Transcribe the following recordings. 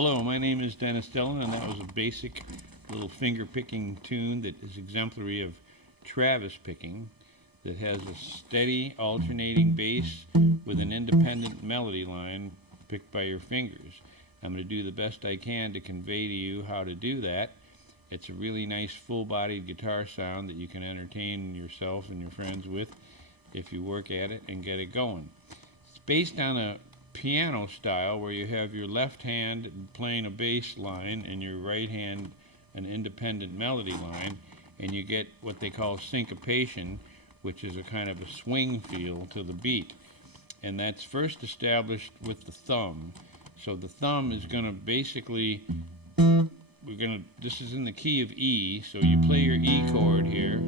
Hello, my name is Dillon, and that was a basic little finger picking tune that is exemplary of Travis picking, that has a steady alternating bass with an independent melody line picked by your fingers. I'm going to do the best I can to convey to you how to do that. It's a really nice full-bodied guitar sound that you can entertain yourself and your friends with if you work at it and get it going. It's based on a piano style where you have your left hand playing a bass line and your right hand an independent melody line, and you get what they call syncopation, which is a kind of a swing feel to the beat. And that's first established with the thumb. So the thumb is going to basically, this is in the key of E, so you play your E chord here,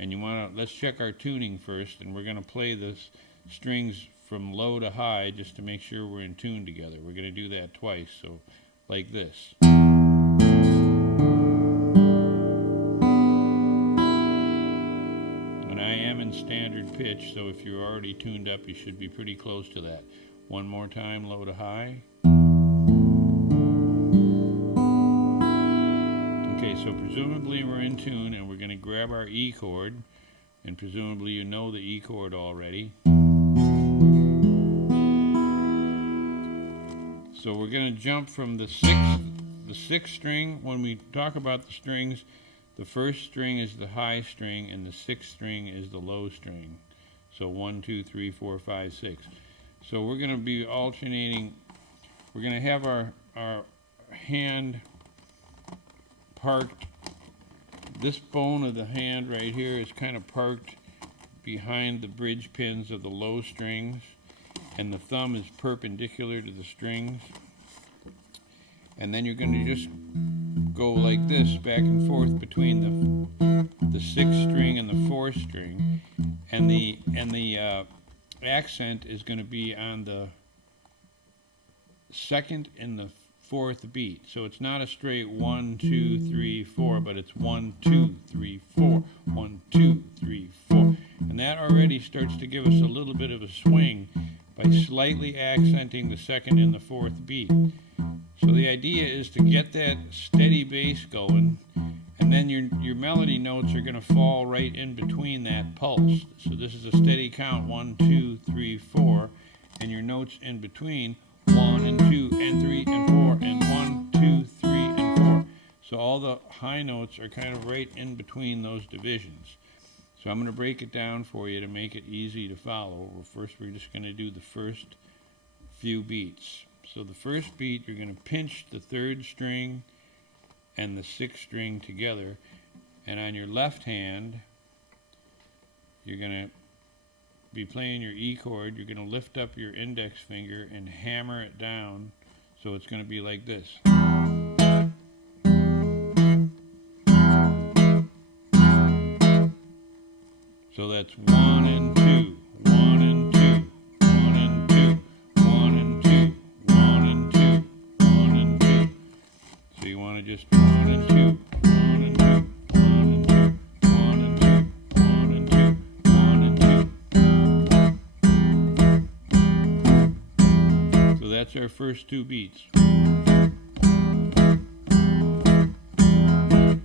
and you want to, let's check our tuning first, and we're going to play the strings from low to high just to make sure we're in tune together. We're going to do that twice, so like this. And I am in standard pitch, so if you're already tuned up, you should be pretty close to that. One more time, low to high. Okay, so presumably we're in tune, and we're going to grab our E chord, and presumably you know the E chord already. So we're going to jump from the sixth string. When we talk about the strings, the first string is the high string and the sixth string is the low string. So 1, 2, 3, 4, 5, 6. So we're going to be alternating. We're going to have our hand parked. This bone of the hand right here is kind of parked behind the bridge pins of the low strings, and the thumb is perpendicular to the strings. And then you're going to just go like this back and forth between the sixth string and the fourth string, and the accent is going to be on the second and the fourth beat. So it's not a straight 1, 2, 3, 4, but it's 1, 2, 3, 4, 1, 2, 3, 4. And that already starts to give us a little bit of a swing by slightly accenting the second and the fourth beat. So the idea is to get that steady bass going, and then your melody notes are going to fall right in between that pulse. So this is a steady count, 1, 2, 3, 4, and your notes in between 1 and 2 and 3 and 4 and 1, 2, 3 and 4. So all the high notes are kind of right in between those divisions. So I'm going to break it down for you to make it easy to follow. Well, first we're just going to do the first few beats. So the first beat, you're going to pinch the third string and the sixth string together, and on your left hand you're going to be playing your E chord. You're going to lift up your index finger and hammer it down, so it's going to be like this. So that's 1 and 2, 1 and 2, 1 and 2, 1 and 2, 1 and 2, 1 and 2. So you want to just 1 and 2, 1 and 2, 1 and 2, 1 and 2, 1 and 2, 1 and 2. So that's our first two beats.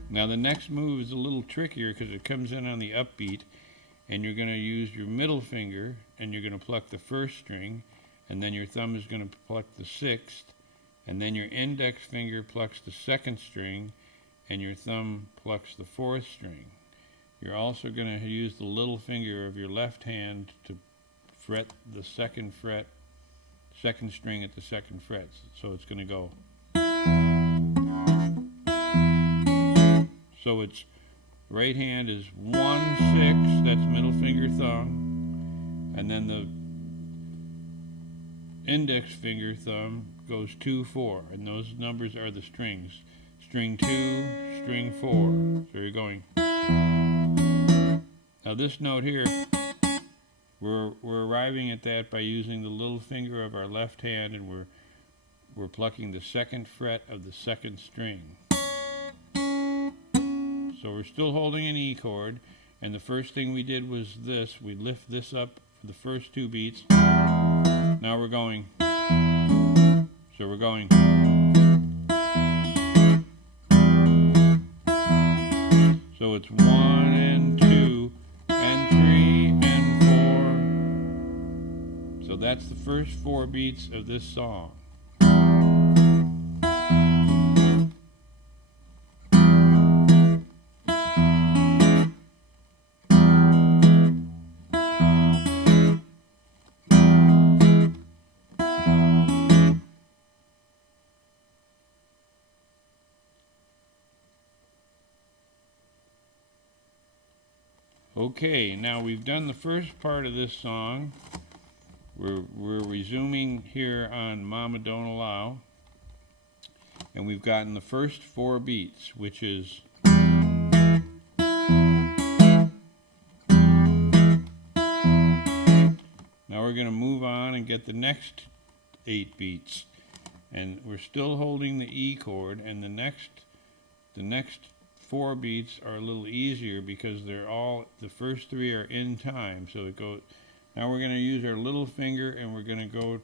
Now the next move is a little trickier because it comes in on the upbeat, and you're going to use your middle finger and you're going to pluck the first string, and then your thumb is going to pluck the sixth, and then your index finger plucks the second string and your thumb plucks the fourth string. You're also going to use the little finger of your left hand to fret the second string at the second fret. So it's going to go. So it's right hand is 1, 6, that's middle finger thumb, and then the index finger thumb goes 2, 4, and those numbers are the strings. String 2, string 4. So you're going. Now this note here, we're arriving at that by using the little finger of our left hand, and we're plucking the second fret of the second string. So we're still holding an E chord, and the first thing we did was this. We lift this up for the first two beats. Now we're going. So So we're going. So it's 1 and 2 and 3 and 4. So that's the first 4 beats of this song. Okay, now we've done the first part of this song. We're resuming here on Mama Don't Allow. And we've gotten the first 4 beats, which is now we're going to move on and get the next 8 beats. And we're still holding the E chord, and the next 4 beats are a little easier because they're all, the first 3 are in time. So it goes, now we're going to use our little finger and we're going to go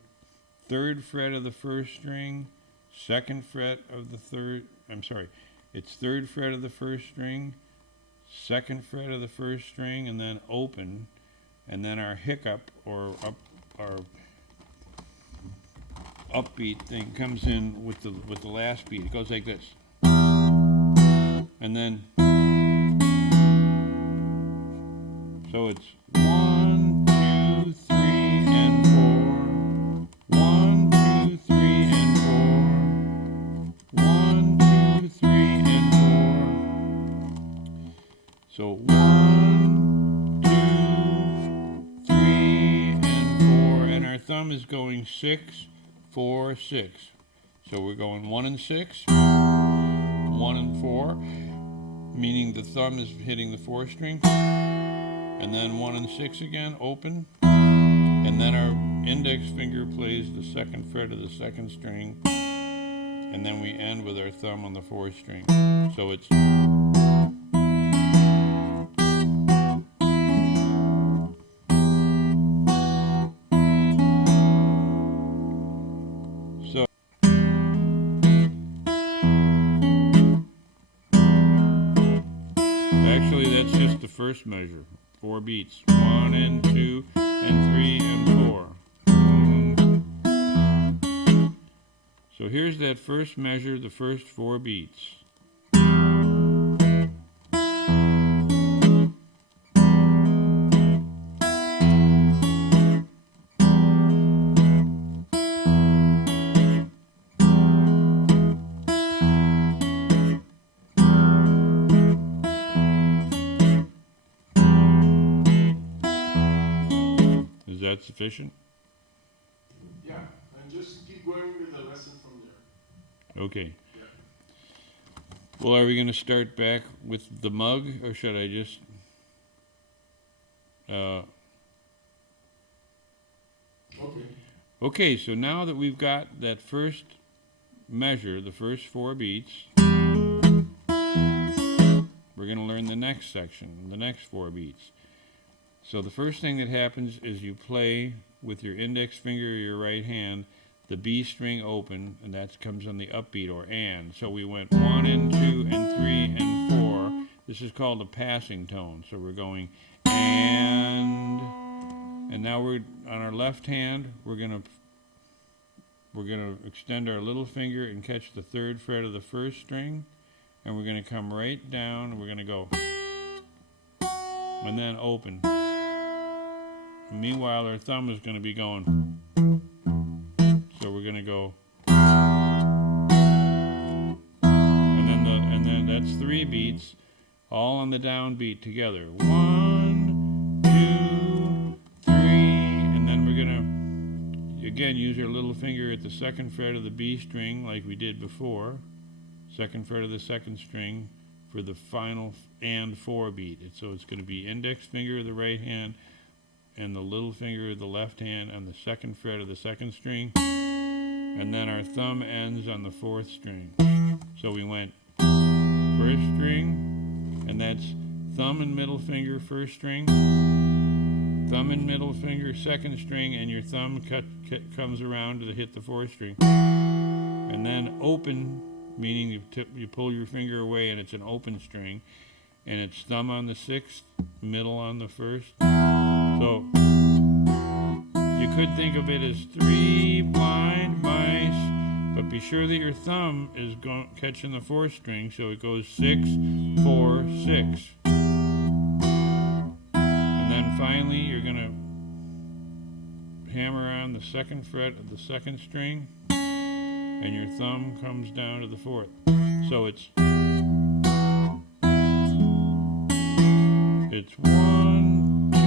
3rd fret of the 1st string, 2nd fret of the 3rd, it's 3rd fret of the 1st string, 2nd fret of the 1st string, and then open, and then our hiccup or our upbeat thing comes in with the last beat. It goes like this. And then, so it's 1, 2, 3, and 4. 1, 2, 3, and 4. 1, 2, 3, and 4. So 1, 2, 3, and 4. And our thumb is going 6, 4, 6. So we're going 1 and 6, 1 and 4. Meaning the thumb is hitting the 4th string, and then 1 and 6 again, open, and then our index finger plays the 2nd fret of the 2nd string, and then we end with our thumb on the 4th string. So it's actually, that's just the first measure. 4 beats. 1 and 2 and 3 and 4. So here's that first measure, the first 4 beats. Is that sufficient? Yeah, and just keep going with the lesson from there. Okay. Yeah. Well, are we going to start back with the mug, or should I just... Okay. Okay, so now that we've got that first measure, the first 4 beats, we're going to learn the next section, the next 4 beats. So the first thing that happens is you play with your index finger or your right hand the B string open, and that comes on the upbeat or and. So we went 1 and 2 and 3 and 4. This is called a passing tone. So we're going and now we're on our left hand. We're gonna extend our little finger and catch the 3rd fret of the 1st string, and we're gonna come right down. And we're gonna go and then open. Meanwhile, our thumb is going to be going. So we're going to go. And then that's 3 beats, all on the downbeat together. 1, 2, 3, and then we're going to again use our little finger at the 2nd fret of the B string like we did before. 2nd fret of the 2nd string for the final and 4 beat. So it's going to be index finger of the right hand and the little finger of the left hand on the 2nd fret of the 2nd string, and then our thumb ends on the 4th string. So we went 1st string, and that's thumb and middle finger 1st string, thumb and middle finger 2nd string, and your thumb comes around to hit the 4th string. and then open, meaning you pull your finger away and it's an open string, and it's thumb on the 6th, middle on the 1st. So you could think of it as 3 blind mice, but be sure that your thumb is catching the 4th string, so it goes 6, 4, 6. And then finally you're going to hammer on the 2nd fret of the 2nd string, and your thumb comes down to the 4th. So it's 1, 2,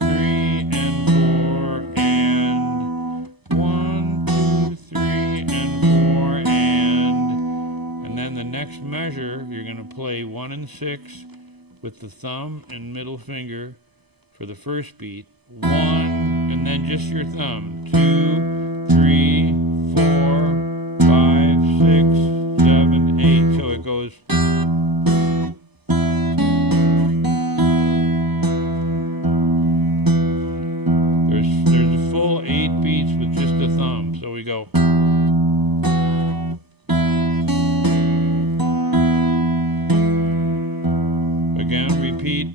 3, and 4, and 1, 2, 3, and 4, and then the next measure you're going to play 1 and 6 with the thumb and middle finger for the first beat, 1, and then just your thumb, 2, 3, 4, 5, 6, 7, 8. So it goes. There's a full 8 beats with just the thumb. So we go. Again, repeat.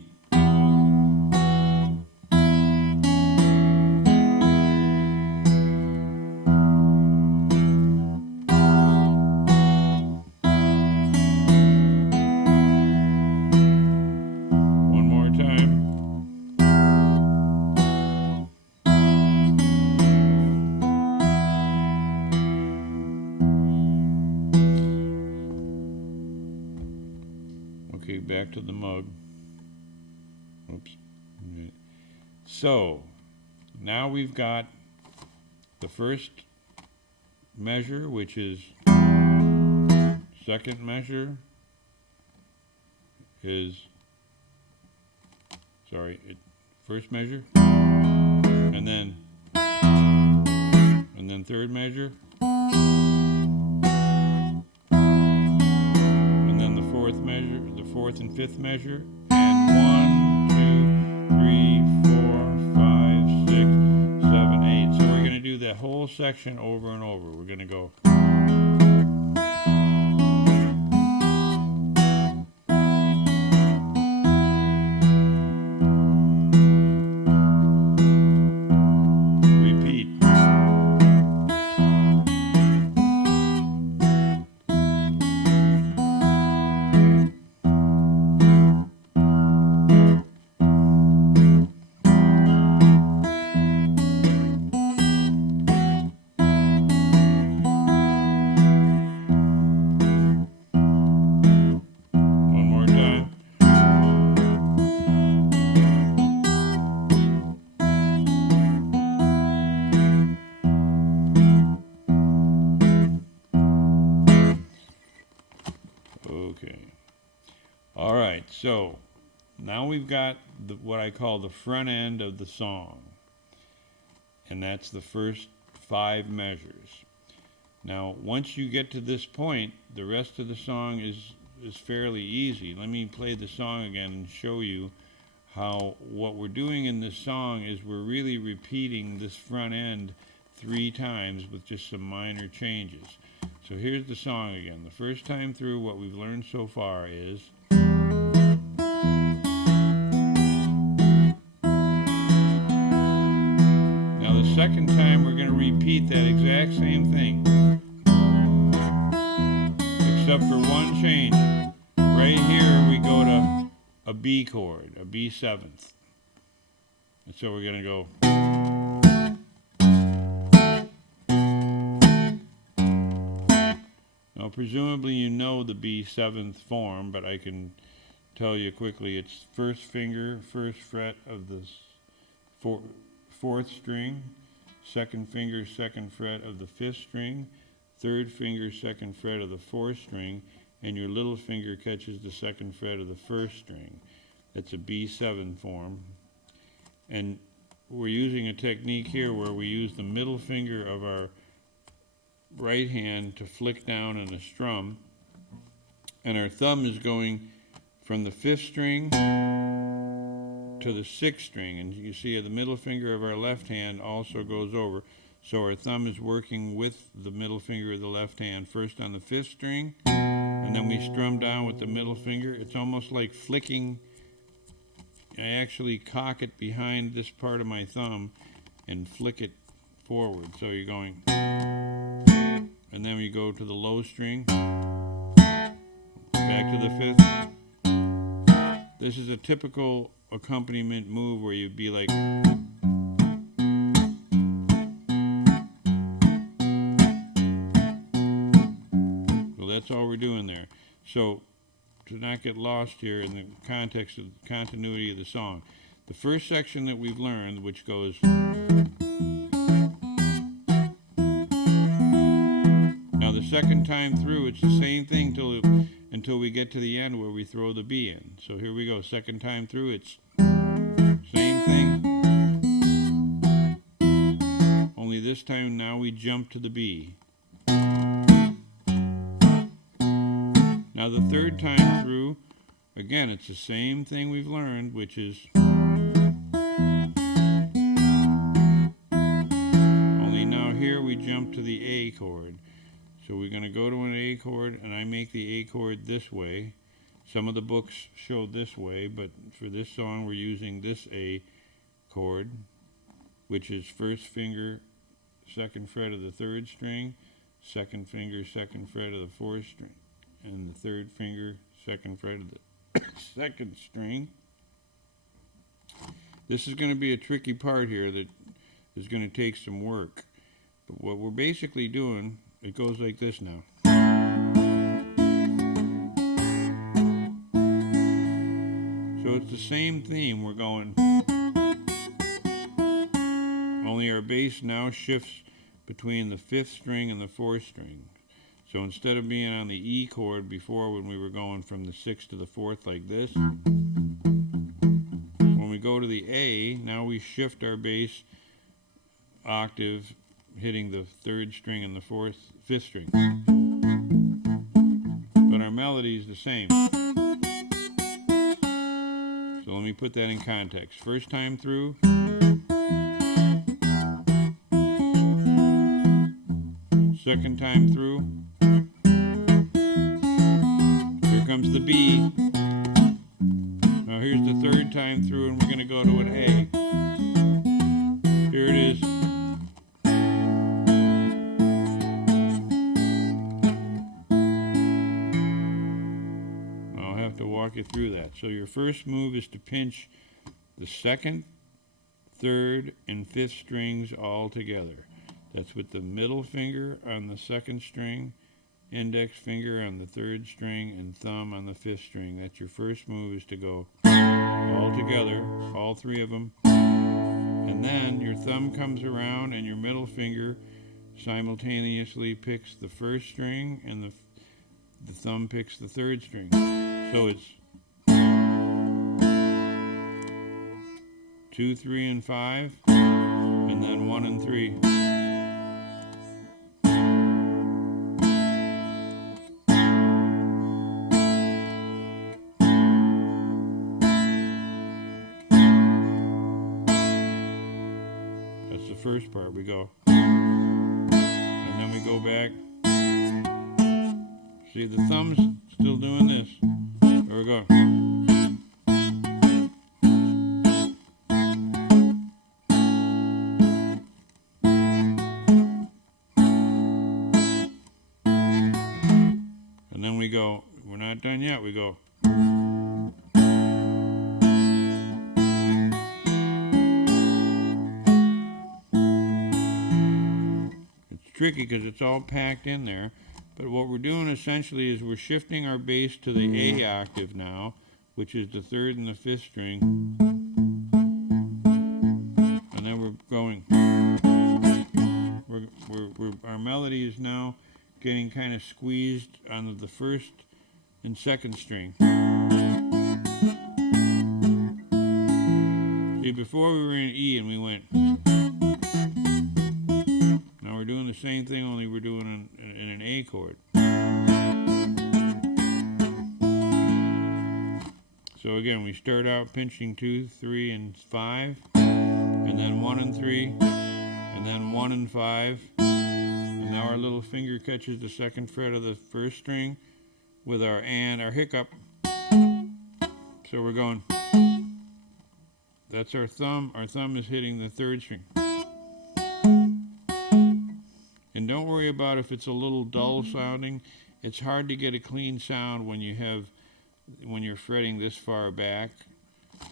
Okay, back to the mug. Oops. Right. So, now we've got the first measure, which is second measure is, first measure, and then third measure, and then the fourth measure, the 4th and 5th measure, and 1, 2, 3, 4, 5, 6, 7, 8. So we're going to do that whole section over and over. We're going to go. Okay. All right, so now we've got what I call the front end of the song, and that's the first 5 measures. Now, once you get to this point, the rest of the song is fairly easy. Let me play the song again and show you how what we're doing in this song is we're really repeating this front end 3 times with just some minor changes. So here's the song again. The first time through, what we've learned so far is now the second time we're going to repeat that exact same thing, except for one change. Right here we go to a B chord, a B7th. And so we're going to go. Now, presumably you know the B7th form, but I can tell you quickly. It's first finger, first fret of the 4th string, second finger, second fret of the 5th string, third finger, second fret of the 4th string, and your little finger catches the second fret of the 1st string. That's a B7 form. And we're using a technique here where we use the middle finger of our right hand to flick down on a strum, and our thumb is going from the 5th string to the 6th string, and you see the middle finger of our left hand also goes over. So our thumb is working with the middle finger of the left hand, first on the 5th string, and then we strum down with the middle finger. It's almost like flicking. I actually cock it behind this part of my thumb and flick it forward. So you're going, and then we go to the low string, back to the 5th. This is a typical accompaniment move where you'd be like, so that's all we're doing there. So to not get lost here in the context of the continuity of the song, the first section that we've learned, which goes, now the second time through it's the same thing until we get to the end where we throw the B in. So here we go, second time through it's same thing, only this time now we jump to the B. Now the third time through, again, it's the same thing we've learned, which is only now here we jump to the A chord. So we're going to go to an A chord, and I make the A chord this way. Some of the books show this way, but for this song we're using this A chord, which is first finger, second fret of the 3rd string, second finger, second fret of the 4th string, and the 3rd finger, second fret of the 2nd string. This is going to be a tricky part here that is going to take some work. But what we're basically doing, it goes like this now. So it's the same theme. We're going, only our bass now shifts between the 5th string and the 4th string. So instead of being on the E chord before, when we were going from the 6th to the 4th like this, when we go to the A, now we shift our bass octave, hitting the 3rd string and the 5th string. But our melody is the same. So let me put that in context. First time through, second time through, here comes the B. Now here's the 3rd time through, and we're going to go to an A. Here it is. I'll have to walk you through that. So your first move is to pinch the 2nd, 3rd, and 5th strings all together. That's with the middle finger on the 2nd string, index finger on the 3rd string, and thumb on the 5th string. That's your first move, is to go all together, all 3 of them. And then your thumb comes around and your middle finger simultaneously picks the 1st string, and the thumb picks the 3rd string. So it's 2, 3, and 5, and then 1 and 3. That's the first part. We go, and then we go back. See, the thumb's still doing this. There we go. And then we go, we're not done yet, we go. It's tricky because it's all packed in there. But what we're doing essentially is we're shifting our bass to the A octave now, which is the 3rd and the 5th string. And then we're going. Our melody is now getting kind of squeezed on the 1st and 2nd string. See, before we were in E and we went. Now we're doing the same thing, only we're doing in an A chord. So again, we start out pinching 2, 3, and 5, and then 1 and 3, and and then 1 and 5. And now our little finger catches the second fret of the first string with our hiccup. So we're going. That's our thumb. Our thumb is hitting the third string. And don't worry about if it's a little dull sounding. It's hard to get a clean sound when you're fretting this far back.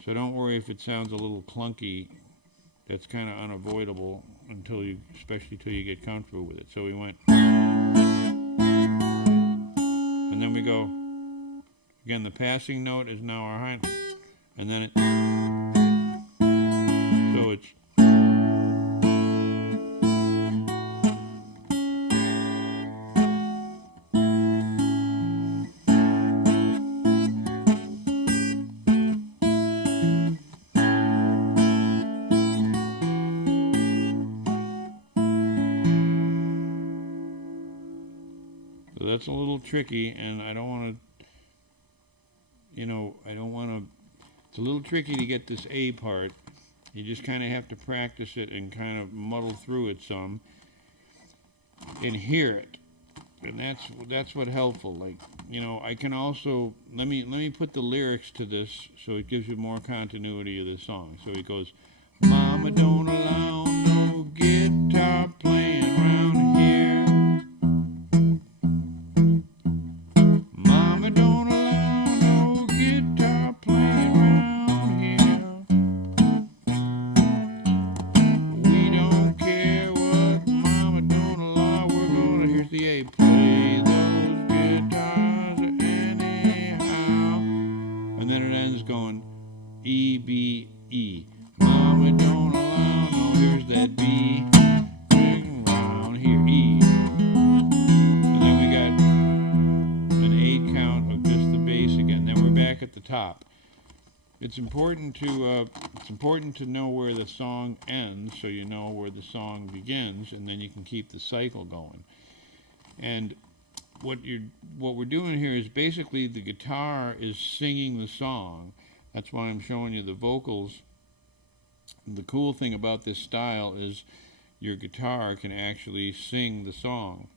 So don't worry if it sounds a little clunky. That's kind of unavoidable especially till you get comfortable with it. So we went, and then we go. Again, the passing note is now our high note, and then so it's. So that's a little tricky, and I don't want to, it's a little tricky to get this A part. You just kind of have to practice it and kind of muddle through it some and hear it. And that's what helpful. Like, I can also, let me put the lyrics to this so it gives you more continuity of the song. So it goes, Mama don't allow no guitar playing around here. Mama don't allow no guitar playing around here. We don't care what Mama don't allow. We're gonna, here's the A, play those guitars anyhow. And then it ends going E, B, E. Mama don't allow no, here's that B. Around here, E. And then we got an 8 count of just the bass again. Then we're back at the top. It's important to know where the song ends, so you know where the song begins, and then you can keep the cycle going. And what we're doing here is basically the guitar is singing the song. That's why I'm showing you the vocals. The cool thing about this style is your guitar can actually sing the song.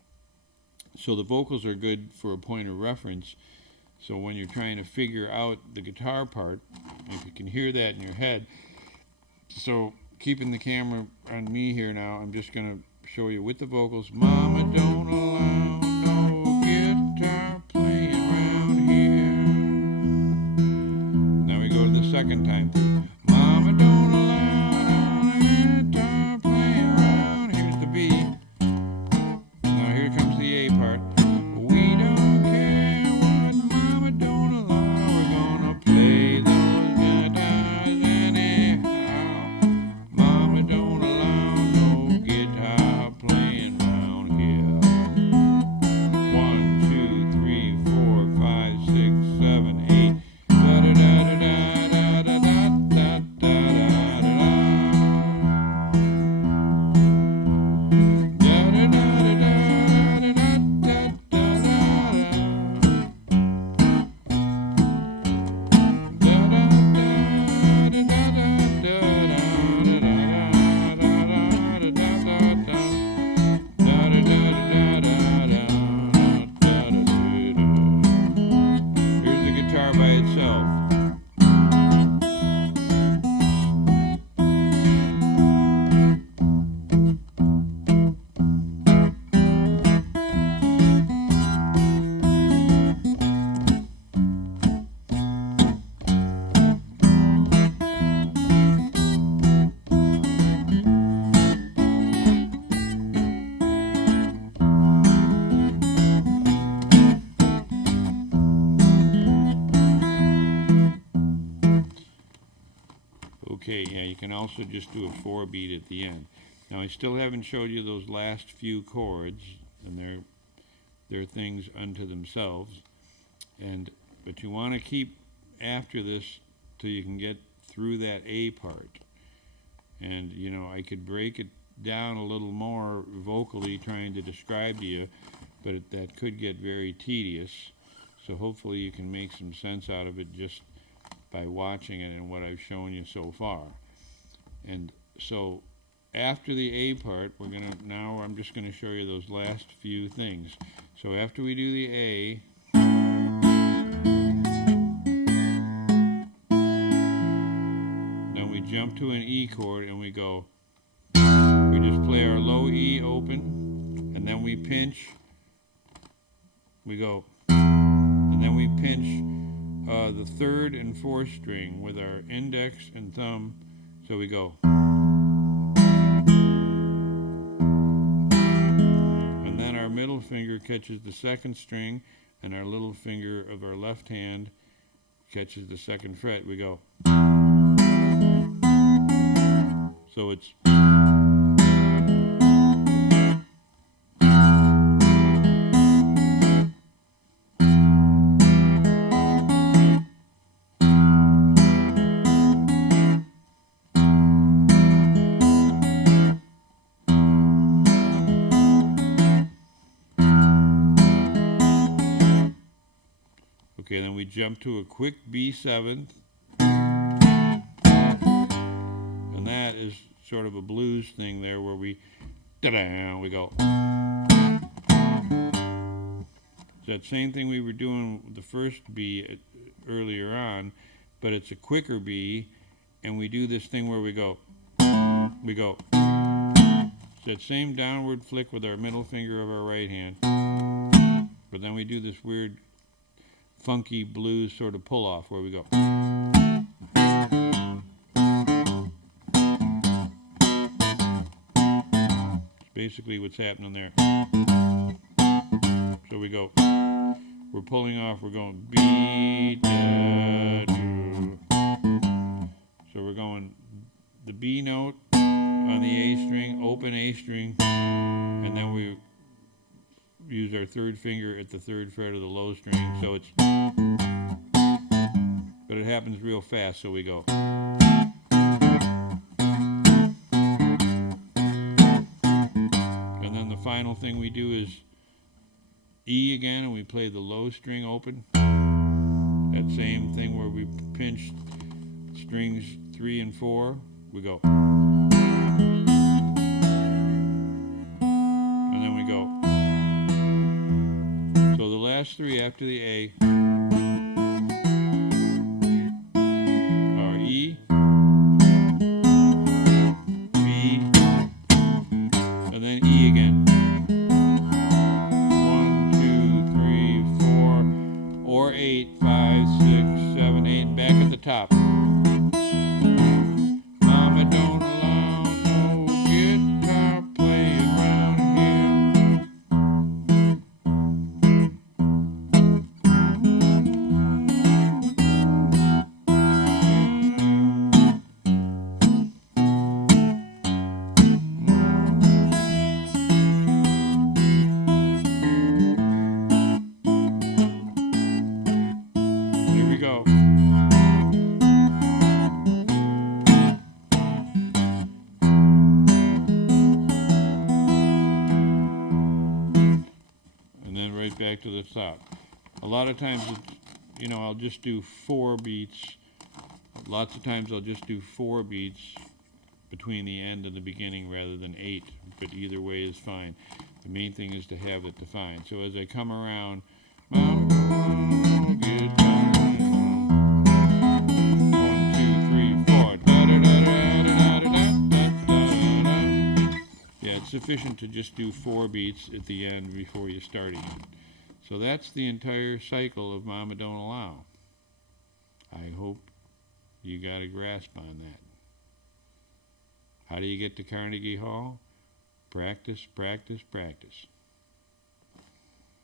So the vocals are good for a point of reference. So when you're trying to figure out the guitar part, if you can hear that in your head. So keeping the camera on me here now, I'm just going to show you with the vocals. Mama don't allow no guitar playing around here. Now we go to the second time through. Mama don't allow no guitar playing around. Here's the B. Now here comes the A part. We don't care what Mama don't allow. We're gonna play those guitars anyhow. Mama don't allow no guitar playing round here. 1, 2, 3, 4, 5, 6, 7, 8. Da da da da da da da da da da da. Here's the guitar by itself. Okay, yeah, you can also just do a 4-beat at the end. Now I still haven't showed you those last few chords, and they're things unto themselves. But you want to keep after this till you can get through that A part. And I could break it down a little more vocally trying to describe to you, but that could get very tedious. So hopefully you can make some sense out of it just by watching it and what I've shown you so far. And so after the A part, now I'm just gonna show you those last few things. So after we do the A, then we jump to an E chord and we just play our low E open, and then we pinch, we go, and then we pinch the third and fourth string with our index and thumb, so we go. And then our middle finger catches the second string, and our little finger of our left hand catches the second fret, we go. So it's okay, then we jump to a quick B7th, and that is sort of a blues thing there where we da-da, we go. It's that same thing we were doing with the first B earlier on, but it's a quicker B, and we do this thing where we go. It's that same downward flick with our middle finger of our right hand, but then we do this weird funky blues sort of pull off where we go. It's basically what's happening there. So we go, we're pulling off, we're going B, da, do. So we're going the B note on the A string, open A string, and then we use our third finger at the third fret of the low string, so it's, but it happens real fast, so we go. And then the final thing we do is E again, and we play the low string open. That same thing where we pinch strings 3 and 4, we go. And then we go. So the last three after the A are E, B, and then E again. 1, 2, 3, 4, or 8, 5, 6, 7, 8, and back at the top. Mama don't allow no guitar playing round here. Here we go. And then right back to the top. A lot of times, I'll just do 4 beats. Lots of times I'll just do 4 beats between the end and the beginning rather than 8, but either way is fine. The main thing is to have it defined. So as I come around, Mama, get down. 1, 2, 3, 4. Yeah, it's sufficient to just do 4 beats at the end before you start again. So that's the entire cycle of Mama Don't Allow. I hope you got a grasp on that. How do you get to Carnegie Hall? Practice, practice, practice.